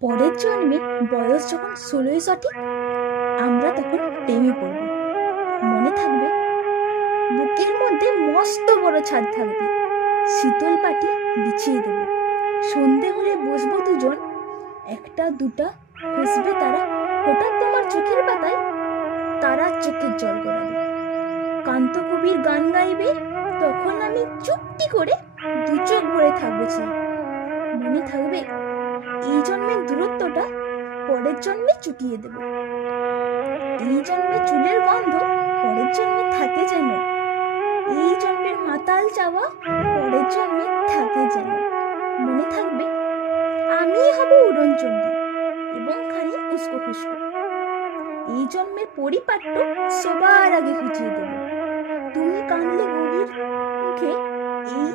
পরের জন্মে বয়স যখন 16ই সঠিক, আমরা তখন প্রেমে পড়ব। মনে থাকবে, বুকের মধ্যে মস্ত বড় ছাদ থাকবে, শীতল পাটি বিছিয়ে দেব। সন্ধে হলে বসবো দুজন, একটা দুটা খুঁজবে তারা। হঠাৎ তোমার চোখের পাতায় তারা চোখের জল গড়াবে। কান্ত কবির গান গাইবে, তখন আমি চুপটি করে দু চোখ ভরে থাকবো চেয়ে। মনে থাকবে, এই জন্মের দূরত্বটা পরের জন্মে চুকিয়ে দেব। এই জন্মে চুলের গন্ধ পরের জন্মে থাকে যেন, এই জন্মের মাতাল চাওয়া পরের জন্মে থাকে যেন। মনে থাকবে, আমিই হব উড়নচণ্ডী এবং খালি উস্কো খুস্কো। এই জন্মের পরিপাট্য সবার আগে খুঁজিয়ে দেব। তুমি কাঁদলে গভীর মুখে, এই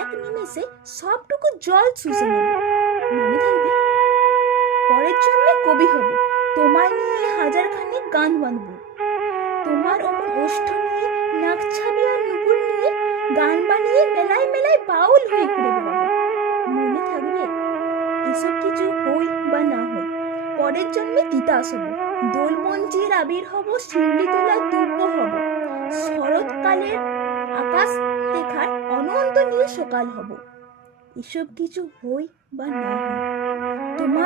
এক নিমেষে সবটুকু জল শুষে নেব। মনে থাকবে, পরের জন্মে কবি হব, তোমায় নিয়ে হাজারখানেক গান বাঁধব। তোমার অমন ওষ্ঠ নিয়ে, নাক ছাবি আর নুপুর নিয়ে গান বানিয়ে মেলায় মেলায় বাউল হয়ে ঘুরে বেড়াবো। মনে থাকবে, এসব কিছু হই বা না হই, পরের জন্মে তিতাস হব, দোল মঞ্চের আবির হব, শিউলি তোলা দুব্ব হব, শরৎকালের আকাশ দেখার অনন্ত নীল সকাল হব। এসব কিছু হই বা না হই, তোমার